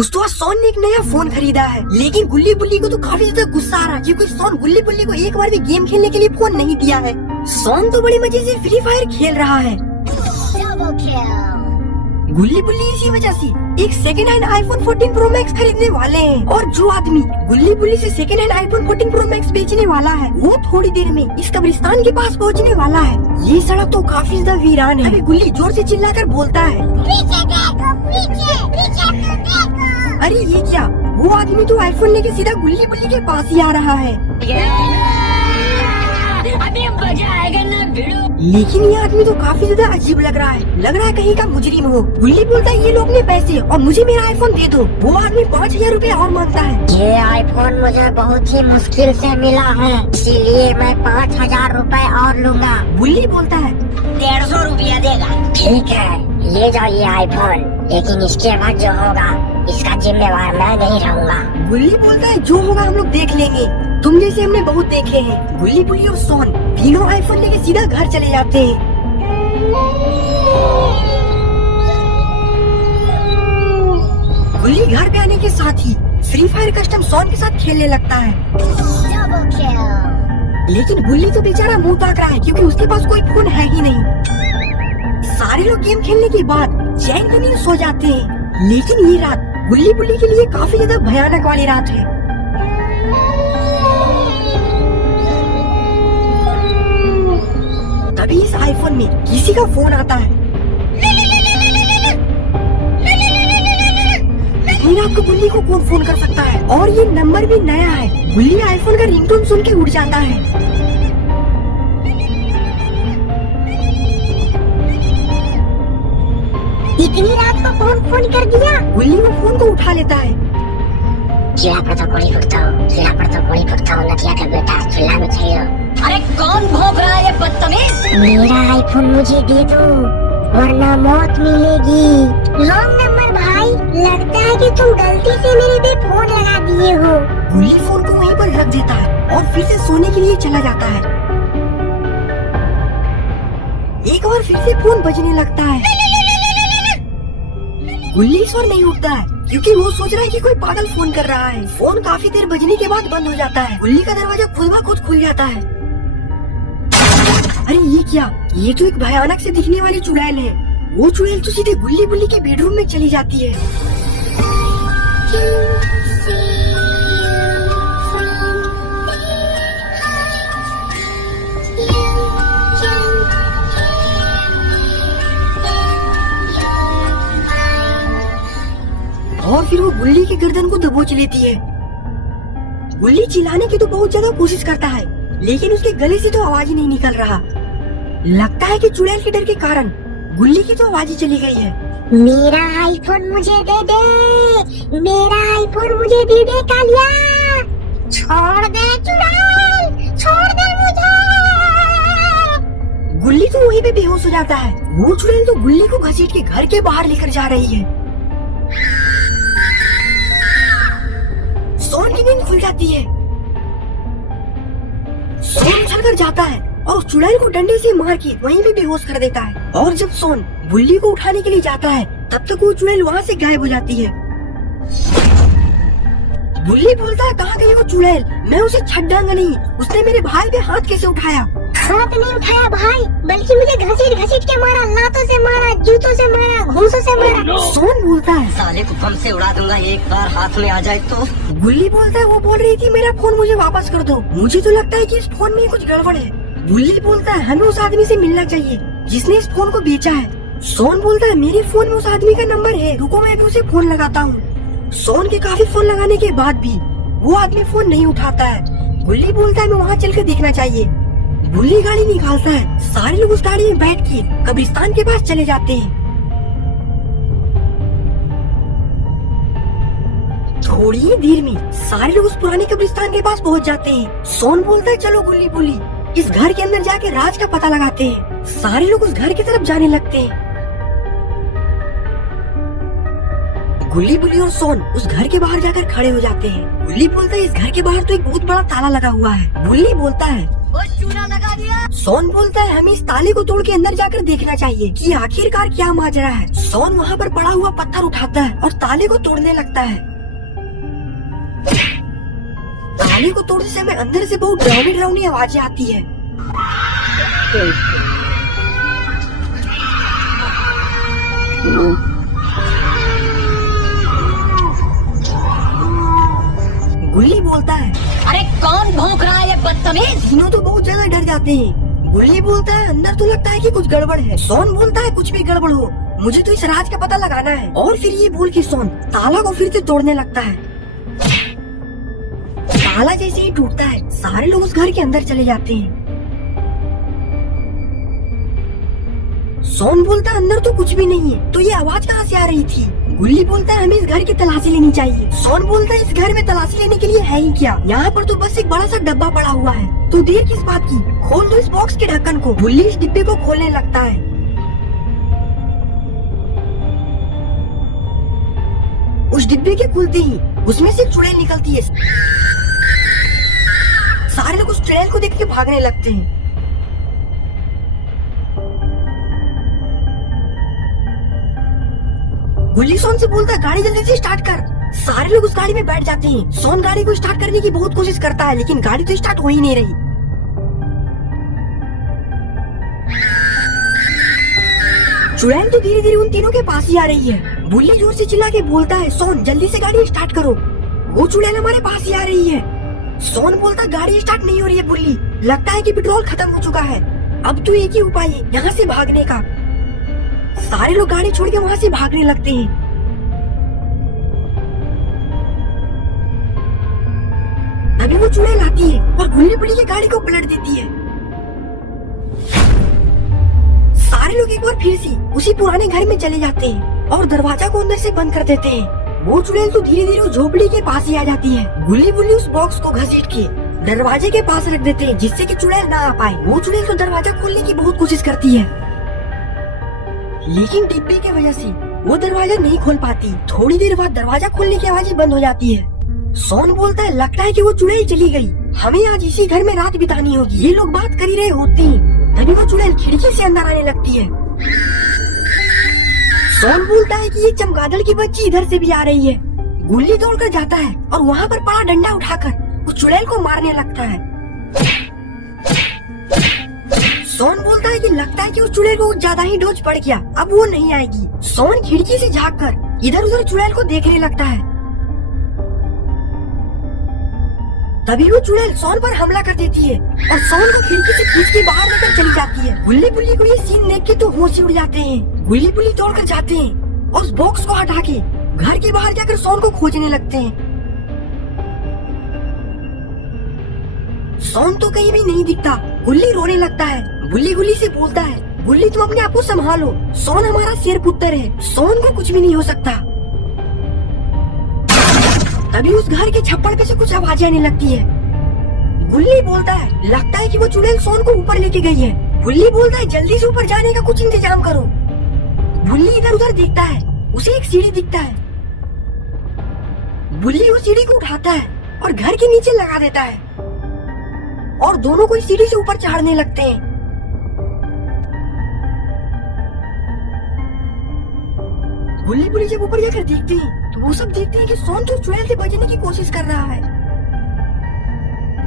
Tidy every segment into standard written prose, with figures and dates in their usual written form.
दोस्तों सोन ने एक नया फोन खरीदा है, लेकिन गुल्ली बुल्ली को तो काफी ज्यादा गुस्सा आ रहा है क्योंकि सोन गुल्ली बुल्ली को एक बार भी गेम खेलने के लिए फोन नहीं दिया है। सोन तो बड़ी मजे से फ्री फायर खेल रहा है। गुल्ली बुल्ली इसी वजह से एक second hand iPhone 14 pro max खरीदने वाले हैं, और जो आदमी गुल्ली बुल्ली से second hand iPhone 14 pro max बेचने वाला है वो थोड़ी देर में इस कब्रिस्तान के पास पहुंचने वाला है। ये सड़क तो काफी ज्यादा वीरान है। अभी गुल्ली जोर से चिल्लाकर बोलता है, अरे ये क्या, वो आदमी तो आईफोन लेके सीधा गुल्ली बुल्ली के पास ही आ रहा है। अभी मजा आएगा ना भिड़ो। लेकिन ये आदमी तो काफी ज्यादा अजीब लग रहा है कहीं का मुजरिम हो। गुल्ली बोलता है ये लो अपने पैसे और मुझे मेरा आईफोन दे दो। वो आदमी 5000 रूपए और मांगता है। ये आईफोन मुझे बहुत ही मुश्किल से मिला है, इसीलिए मैं 5000 रूपए और लूंगा। गुल्ली बोलता है 150 रुपया देगा। ठीक है, ले जाओ ये आईफोन, लेकिन इसके बाद जो होगा इसका जिम्मेवार मैं नहीं रहूंगा। गुल्ली बोलता है जो होगा हम लोग देख लेंगे, तुम जैसे हमने बहुत देखे हैं। गुल्ली बुल्ली और सोन तीनों आईफोन लेके सीधा घर चले जाते हैं। गुल्ली घर पे आने के साथ ही फ्री फायर कस्टम सोन के साथ खेलने लगता है। लेकिन गुल्ली तो बेचारा मुंह ताक रहा है क्योंकि उसके पास कोई फोन है ही नहीं। सारे लोग गेम खेलने के बाद चैन की नींद सो जाते हैं, लेकिन ये रात गुल्ली बुल्ली के लिए काफी ज्यादा भयानक वाली रात है। तभी इस आईफोन में किसी का फोन आता है। लेकिन आपको गुल्ली को कौन फोन कर सकता है, और ये नंबर भी नया है। गुल्ली आईफोन का रिंगटोन सुन के उड़ जाता है। इतनी रात को कौन फोन कर दिया? गुल्ली वो फोन को उठा लेता है। कीड़ा पर तो गोली फुटता हो, कीड़ा पर तो गोली फुटता हो, नदिया का बेटा चूल्हा में खड़ी हो। अरे कौन भौंक रहा है ये बदतमीज? मेरा आईफोन मुझे दे दो वरना मौत मिलेगी। रॉन्ग नंबर भाई, लगता है कि तुम गलती से मेरे पे फोन लगा दिए हो। गुल्ली फोन को वहीं पर रख देता है और फिर से सोने के लिए चला जाता है। एक बार फिर से फोन बजने लगता है। गुल्ली इस बार नहीं उठता है क्योंकि वो सोच रहा है कि कोई पागल फोन कर रहा है। फोन काफी देर बजने के बाद बंद हो जाता है। गुल्ली का दरवाजा खुद ब खुद खुल जाता है। अरे ये क्या, ये तो एक भयानक से दिखने वाली चुड़ैल है। वो चुड़ैल तो सीधे गुल्ली बुल्ली के बेडरूम में चली जाती है। और फिर वो गुल्ली की गर्दन को दबोच लेती है। गुल्ली चिल्लाने की तो बहुत ज्यादा कोशिश करता है, लेकिन उसके गले से तो आवाज ही नहीं निकल रहा। लगता है कि चुड़ैल के डर के कारण गुल्ली की तो आवाज ही चली गई है। मेरा आईफोन मुझे दे दे, मेरा आईफोन मुझे दे दे कालिया। छोड़ दे चुड़ैल, छोड़ दे मुझे। गुल्ली तो वहीं पे बेहोश हो जाता है। वो चुड़ैल तो गुल्ली को घसीट के घर के बाहर लेकर जा रही है। सोन की नींद खुल जाती है। सोन उछलकर जाता है और उस चुड़ैल को डंडे से मार के वहीं भी बेहोश कर देता है। और जब सोन गुल्ली को उठाने के लिए जाता है तब तक वो चुड़ैल वहाँ से गायब हो जाती है। गुल्ली बोलता है कहाँ गई वो चुड़ैल, मैं उसे छड्डांगा नहीं, उसने मेरे भाई पे हाथ कैसे उठाया। हाथ नहीं उठाया भाई, बल्कि मुझे घसीट घसीट के मारा, लातों से मारा, जूतों से मारा, घूंसों से मारा। सोन बोलता है साले को बम से उड़ा दूंगा एक बार हाथ में आ जाए तो। गुल्ली बोलता है वो बोल रही थी मेरा फोन मुझे वापस कर दो, मुझे तो लगता है कि इस फोन में कुछ गड़बड़ है। गुल्ली बोलता है हमें उस आदमी से मिलना चाहिए जिसने इस फोन को बेचा है। सोन बोलता है मेरे फोन में उस आदमी का नंबर है, रुको मैं उसे फोन लगाता हूँ। सोन के काफी फोन लगाने के बाद भी वो आदमी फोन नहीं उठाता है। गुल्ली बोलता है मैं वहाँ चलकर देखना चाहिए। गुल्ली गाड़ी निकालता है। सारे लोग उस गाड़ी में बैठ के कब्रिस्तान के पास चले जाते हैं। थोड़ी ही देर में सारे लोग उस पुराने कब्रिस्तान के पास पहुंच जाते हैं। सोन बोलता है चलो गुल्ली बुल्ली इस घर के अंदर जाके राज का पता लगाते हैं। सारे लोग उस घर की तरफ जाने लगते हैं। गुल्ली, बुल्ली और सोन उस घर के बाहर जाकर खड़े हो जाते हैं। गुल्ली बोलता है इस घर के बाहर तो एक बहुत बड़ा ताला लगा हुआ है। बुल्ली बोलता है वो चूना लगा दिया। सोन बोलता है हमें इस ताले को तोड़ के अंदर जाकर देखना चाहिए कि आखिरकार क्या माजरा है। सोन वहाँ पर पड़ा हुआ पत्थर उठाता है और ताले को तोड़ने लगता है। ताले को तोड़ते समय अंदर से बहुत डरावनी डरावनी आवाजें आती है। गुल्ली बोलता है अरे कौन भौंक रहा है ये बदतमीज। तीनों तो बहुत ज्यादा डर जाते हैं। गुल्ली बोलता है अंदर तो लगता है कि कुछ गड़बड़ है। सोन बोलता है कुछ भी गड़बड़ हो मुझे तो इस राज का पता लगाना है। और फिर ये बोल के सोन ताला को फिर से तोड़ने लगता है। ताला जैसे ही टूटता है सारे लोग उस घर के अंदर चले जाते हैं। सोन बोलता है अंदर तो कुछ भी नहीं है तो ये आवाज कहाँ से आ रही थी। गुल्ली बोलता है हमें इस घर की तलाशी लेनी चाहिए। सोन बोलता है इस घर में तलाशी लेने के लिए है ही क्या, यहाँ पर तो बस एक बड़ा सा डब्बा पड़ा हुआ है। तो देर किस बात की, खोल दो इस बॉक्स के ढक्कन को। गुल्ली इस डिब्बे को खोलने लगता है। उस डिब्बे के खुलते ही उसमें से चुड़ैल निकलती है। सारे लोग उस चुड़ैल को देख के भागने लगते हैं। गुल्ली सोन से बोलता है गाड़ी जल्दी से स्टार्ट कर। सारे लोग उस गाड़ी में बैठ जाते हैं। सोन गाड़ी को स्टार्ट करने की बहुत कोशिश करता है लेकिन गाड़ी तो स्टार्ट हो ही नहीं रही। चुड़ैल तो धीरे धीरे उन तीनों के पास ही आ रही है। बुल्ली जोर से चिल्ला के बोलता है सोन जल्दी से गाड़ी स्टार्ट करो, वो चुड़ैल हमारे पास ही आ रही है। सोन बोलता है गाड़ी स्टार्ट नहीं हो रही है बुल्ली, लगता है कि पेट्रोल खत्म हो चुका है। अब तो एक ही उपाय है यहाँ से भागने का। सारे लोग गाड़ी छोड़ के वहाँ से भागने लगते हैं। तभी वो चुड़ैल आती है और गुल्ली बुल्ली की गाड़ी को पलट देती है। सारे लोग एक बार फिर से उसी पुराने घर में चले जाते हैं और दरवाजा को अंदर से बंद कर देते हैं। वो चुड़ैल तो धीरे धीरे उस झोपड़ी के पास ही आ जाती है। गुल्ली बुल्ली उस बॉक्स को घसीट के दरवाजे के पास रख देते हैं जिससे कि चुड़ैल ना आ पाए। वो चुड़ैल तो दरवाजा खोलने की बहुत कोशिश करती है लेकिन डिब्बे की वजह से वो दरवाजा नहीं खोल पाती। थोड़ी देर बाद दरवाजा खोलने की आवाज बंद हो जाती है। सोन बोलता है लगता है कि वो चुड़ैल चली गई, हमें आज इसी घर में रात बितानी होगी। ये लोग बात कर ही रहे होते हैं तभी वो चुड़ैल खिड़की से अंदर आने लगती है। सोन बोलता है कि ये चमगादड़ की बच्ची इधर से भी आ रही है। गुल्ली दौड़कर जाता है और वहाँ पर पड़ा डंडा उठाकर उस चुड़ैल को मारने लगता है। सोन बोलता है कि लगता है कि उस चुड़ैल को ज्यादा ही डोज पड़ गया, अब वो नहीं आएगी। सोन खिड़की से झांककर इधर उधर चुड़ैल को देखने लगता है। तभी वो चुड़ैल सोन पर हमला कर देती है और सोन को खिड़की से खींच के बाहर लेकर चली जाती है। गुल्ली बुल्ली को ये सीन देख के तो होश ही उड़ जाते हैं। गुल्ली बुल्ली दौड़कर जाते हैं और उस बॉक्स को हटा के घर के बाहर जाकर सोन को खोजने लगते हैं। सोन तो कहीं भी नहीं दिखता। गुल्ली रोने लगता है। गुल्ली गुल्ली से बोलता है गुल्ली तुम अपने आप को संभालो, सोन हमारा शेर पुत्र है, सोन को कुछ भी नहीं हो सकता। तभी उस घर के छप्पड़ पे से कुछ आवाजें आने लगती है। गुल्ली बोलता है लगता है कि वो चुड़ैल सोन को ऊपर लेके गई है। गुल्ली बोलता है जल्दी से ऊपर जाने का कुछ इंतजाम करो। गुल्ली इधर उधर देखता है, उसे एक सीढ़ी दिखता है। गुल्ली उस सीढ़ी को उठाता है और घर के नीचे लगा देता है और दोनों को इस सीढ़ी से ऊपर चढ़ने लगते हैं। गुल्ली बुल्ली जब ऊपर जाकर देखते हैं तो वो सब देखते हैं कि सोन तो चुड़ैल से बचने की कोशिश कर रहा है।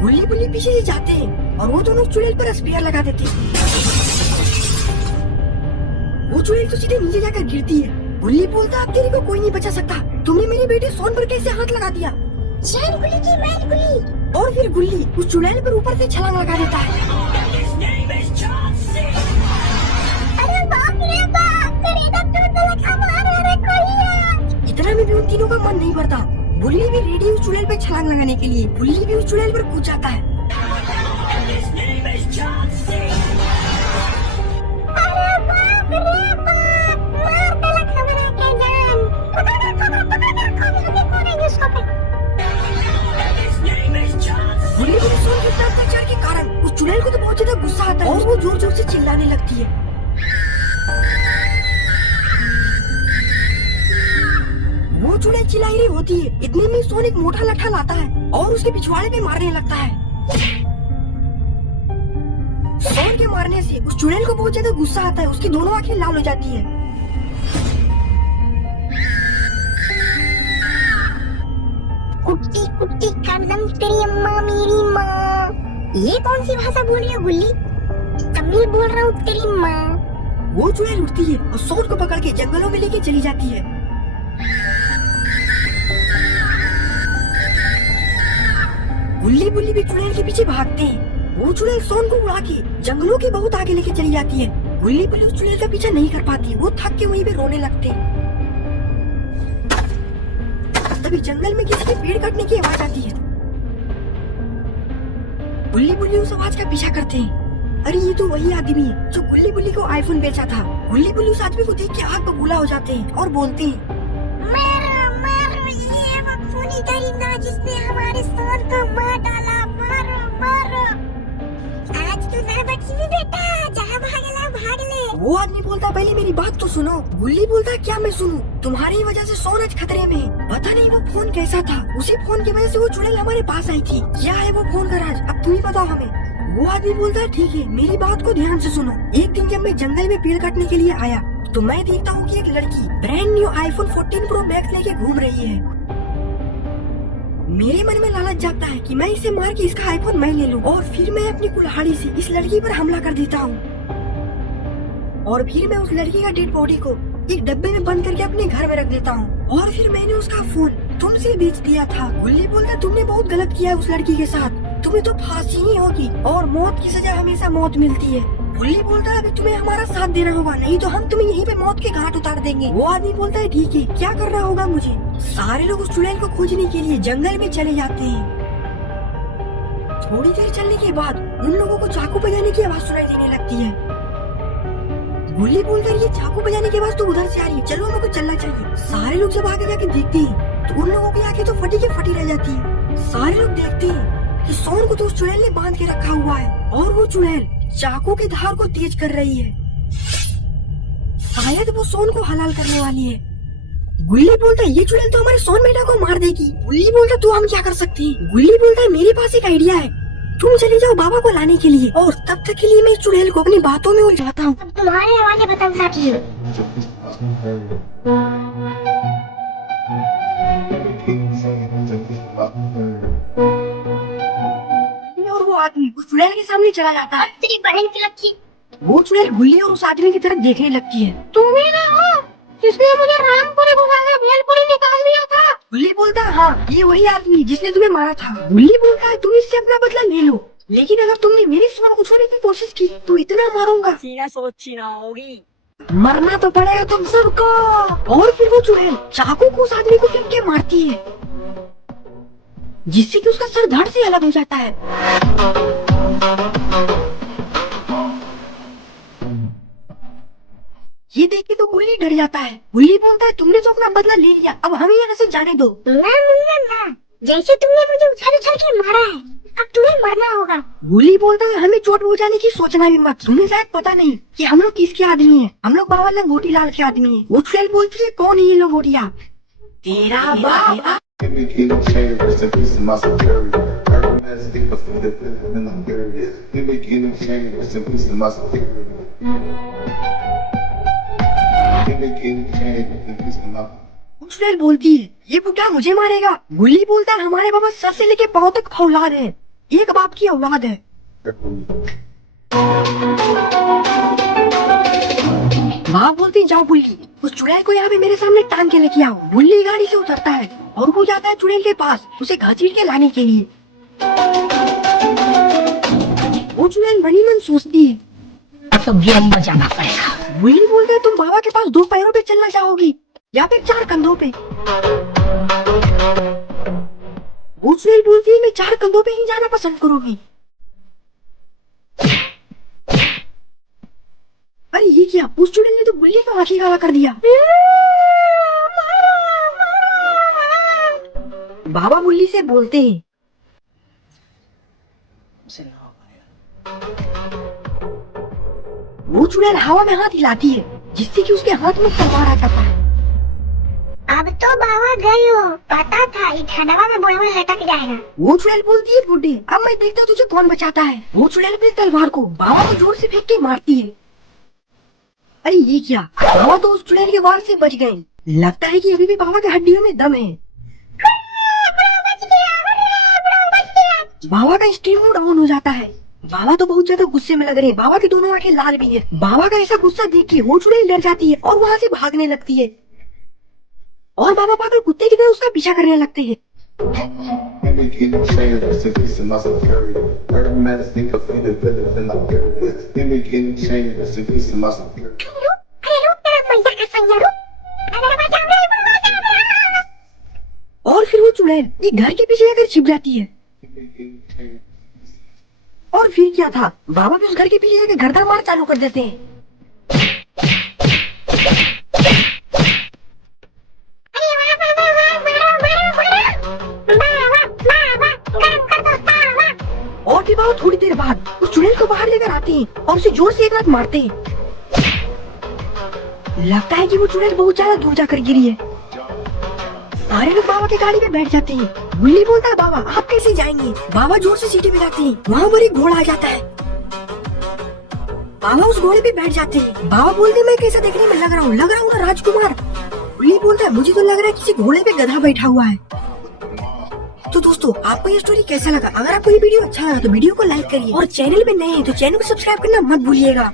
गुल्ली बुल्ली पीछे से जाते हैं और वो दोनों चुड़ैल पर स्पेयर लगा देते हैं। वो चुड़ैल तो सीधे नीचे जाकर गिरती है। गुल्ली बोलता अब तेरे को कोई नहीं बचा सकता, तुमने मेरे बेटे सोन पर कैसे हाथ लगा दिया। शेर गुल्ली की मैल गुल्ली। और फिर गुल्ली उस चुड़ैल पर ऊपर से छलांग लगा देता है। अरे बाप रे बाप, करेगा तो लखा मार रहा कोई है। इतना में भी उन तीनों का मन नहीं भरता। गुल्ली भी रेडी उस चुड़ैल पे छलांग लगाने के लिए। गुल्ली भी उस चुड़ैल पर कूद जाता है। अरे बाप रे बाप, मार डाला खबरा के जान। पकड़ उसको पे। गुल्ली को सोन के इतना अत्याचार के कारण उस चुड़ैल को तो बहुत ज्यादा गुस्सा आता है और वो जोर जोर से चिल्लाने लगती है। वो चुड़ैल चिल्ला रही होती है। इतने में सोन एक मोटा लट्ठा लाता है और उसके पिछवाड़े पे मारने लगता है। सोन के मारने से उस चुड़ैल को बहुत ज्यादा गुस्सा आता है, उसकी दोनों आंखें लाल हो जाती है। कुट्टी कुट्टी कदम तेरी अम्मा मेरी माँ। ये कौन सी भाषा बोल रही है गुल्ली? तमिल बोल रहा हूँ तेरी माँ। वो चुड़ैल उठती है और सोन को पकड़ के जंगलों में लेके चली जाती है। गुल्ली बुल्ली भी चुड़ैल के पीछे भागते हैं। वो चुड़ैल सोन को उड़ा के जंगलों के बहुत आगे लेके चली जाती है। गुल्ली बुल्ली उस चुड़ैल का पीछा नहीं कर पाती, वो थक के वहीं पे रोने लगते हैं। तभी जंगल में किसी के पेड़ काटने की आवाज आती है। गुल्ली बुल्ली उस आवाज का पीछा करते हैं। अरे ये तो वही आदमी है जो गुल्ली बुल्ली को आईफोन बेचा था। गुल्ली बुल्ली उस आदमी को देख के आग बबूला हो जाते हैं और बोलते हैं, मारो मारो ये वो खूनी दरिंदा जिसने हमारे सोन को मार डाला। मारो मारो। आज तू ना बची बेटा, जहाँ भागला भाग ले। वो आदमी बोलता पहले मेरी बात तो सुनो। गुल्ली बोलता क्या मैं सुनूं? तुम्हारी वजह से सोन आज खतरे में है। पता नहीं वो फोन कैसा था, उसी फोन की वजह से वो चुड़ैल हमारे पास आई थी। क्या है वो फोन का राज, अब तुम ही बताओ हमें। वो आदमी बोलता है ठीक है, मेरी बात को ध्यान से सुनो। एक दिन जब मैं जंगल में पेड़ काटने के लिए आया तो मैं देखता हूँ कि एक लड़की brand new iPhone 14 pro max लेके घूम रही है। मेरे मन में लालच जागता है कि मैं इसे मार के इसका आईफोन मैं ले लूं और फिर मैं अपनी कुल्हाड़ी से इस लड़की पर हमला कर देता हूँ। और फिर मैं उस लड़की का डेड बॉडी को एक डब्बे में बंद करके अपने घर में रख देता हूँ। और फिर मैंने उसका फोन तुमसे बेच दिया था। गुल्ली बोलता तुमने बहुत गलत किया उस लड़की के साथ, तुम्हें तो फांसी ही होगी और मौत की सजा हमेशा मौत मिलती है। गुल्ली बोलता है अभी तुम्हें हमारा साथ देना होगा, नहीं तो हम तुम्हें यहीं पे मौत के घाट उतार देंगे। वो आदमी बोलता है ठीक है, क्या करना होगा मुझे? सारे लोग उस चुड़ैल को खोजने के लिए जंगल में चले जाते हैं। थोड़ी देर चलने के बाद उन लोगों को चाकू बजाने की आवाज सुनाई देने लगती है। गुल्ली बोलकर ये चाकू बजाने की आवाज तो उधर से आ रही है, चलो हमको चलना चाहिए। सारे लोग जब आगे जाके देखते हैं तो उन लोगों की आंखें तो फटी की फटी रह जाती है। सारे लोग देखते हैं कि सोन को तो उस चुड़ैल ने बांध के रखा हुआ है और वो चुड़ैल चाकू के धार को तेज कर रही है। शायद वो सोन को हलाल करने वाली है। गुल्ली बोलता है ये चुड़ैल तो हमारे सोन बेटा को मार देगी। गुल्ली बोलता तो हम क्या कर सकते हैं? गुल्ली बोलता है मेरे पास एक आइडिया है, तुम चले जाओ बाबा को लाने के लिए और तब तक के लिए मैं इस चुड़ैल को अपनी बातों में उलझाता हूँ। अब तुम्हारे हवाले बताओ साथी। और वो आदमी उस चुड़ैल के सामने चला जाता है। तेरी बहन की लड़की। वो चुड़ैल गुल्ली और उस आदमी की तरफ देखने लगती है। तुम ही ना हो जिसने मुझे रामपुरी बुलाया भेलपुरी निकाल दिया था? गुल्ली बोलता है हाँ ये वही आदमी जिसने तुम्हें मारा था। गुल्ली बोलता है तुम इससे अपना बदला ले लो, लेकिन अगर तुमने मेरी सोन को छूने की कोशिश की तो इतना मारूंगा सीना सोची ना होगी। मरना तो पड़ेगा तुम सबको। और फिर वो चुड़ैल चाकू को उस आदमी को फेंक के मारती है, जिससे कि उसका सर धड़ से अलग हो जाता है। ये देख के तो गुल्ली डर जाता है। गुल्ली बोलता है तुमने तो अपना बदला ले लिया, अब हमें यहाँ से जाने दो। ना जैसे तुमने मुझे उछल उछल के मारा है अब तुम्हें मरना होगा। गुल्ली बोलता है हमें चोट पहुंचाने की सोचना भी मत, तुम्हें शायद पता नहीं कि हम लोग किसके आदमी हैं। हम लोग बाबा लंगोटी लाल के आदमी हैं। वो चुड़ैल बोलती है कौन है ये लंगोटिया? तेरा बाप। Give me king of chain, rest in peace to my superior. Hermes, think of the living and I'm curious. Give me king of chain, rest in peace to my superior. Give me king of chain, rest in peace to my. चुड़ैल बोलती है ये बुढ़ा मुझे मारेगा। गुल्ली बोलता है हमारे बाबा सर से लेके पांव तक औलाद है, एक बाप की औलाद है। बाप बोलती जाओ बुल्ली उस चुड़ैल को यहाँ पे मेरे सामने टांग के लेके आओ। बुल्ली गाड़ी से उतरता है और वो जाता है चुड़ैल के पास उसे घसीट के लाने के लिए। वो चुड़ैल मनी मन सोचती है अब तो गेम बजाना पड़ेगा। बुल्ली बोलता है तुम बाबा के पास 2 पैरों पे चलना चाहोगी या फिर 4 कंधों पे? वो चुड़ैल बोलती है मैं 4 कंधों पे ही जाना पसंद करूंगी। अरे ये क्या, उस चुड़ैल ने तो गुल्ली का आंखें काला कर दिया। बाबा बुल्ली से बोलते हैं वो चुड़ैल हवा में हाथ हिलाती है जिससे कि उसके हाथ में तलवार आ जाता है। अब तो बाबा गई हो, पता था ये ठंडवा में बुढ़वा लटक जाएगा। वो चुड़ैल बोलती है बुड्ढे, अब मैं देखता हूँ तुझे कौन बचाता है। वो चुड़ैल अपनी तलवार को बाबा को जोर से फेंक के मारती है। अरे ये क्या, बाबा तो उस चुड़ैल के वार से बच गए। लगता है कि अभी भी बाबा के हड्डियों में दम है। बाबा का स्टीम डाउन हो जाता है। बाबा तो बहुत ज्यादा गुस्से में लग रहे हैं। बाबा की दोनों आंखें लाल भी है। बाबा का ऐसा गुस्सा देख के वो चुड़ैल डर जाती है और वहाँ से भागने लगती है और बाबा पागल कुत्ते की तरह उसका पीछा करने लगते हैं। Let me get in change, rest in peace, and my security. Heard a man think of me, the villain, and I'm curious. Let me get in change, rest in peace, and my security. और फिर वो चुड़ैल एक घर के पीछे जाकर छिप जाती है। Let me get in change. और फिर क्या था, बाबा भी उस घर के पीछे जाकर घर मार चालू कर देते हैं। और फिर बाबा थोड़ी देर बाद उस चुड़ैल को बाहर लेकर आते हैं और उसे जोर से एक लात मारते हैं। लगता है कि वो चुड़ैल बहुत ज्यादा दूर जाकर गिरी है। सारे लोग बाबा की गाड़ी में बैठ जाते हैं। बुल्ली बोलता है, बाबा आप कैसे जाएंगे? बाबा जोर से सीटी बजाते हैं। वहाँ पर एक घोड़ा आ जाता है। बाबा उस घोड़े पे बैठ जाते हैं। बाबा बोलते हैं, मैं कैसा देखने में लग रहा हूँ ना राजकुमार? बुल्ली बोलता है, मुझे तो लग रहा है किसी घोड़े पे गधा बैठा हुआ है। तो दोस्तों, आपको ये स्टोरी कैसा लगा? अगर आपको ये वीडियो अच्छा लगा तो वीडियो को लाइक करिए और चैनल पे नए हैं तो चैनल को सब्सक्राइब करना मत भूलिएगा।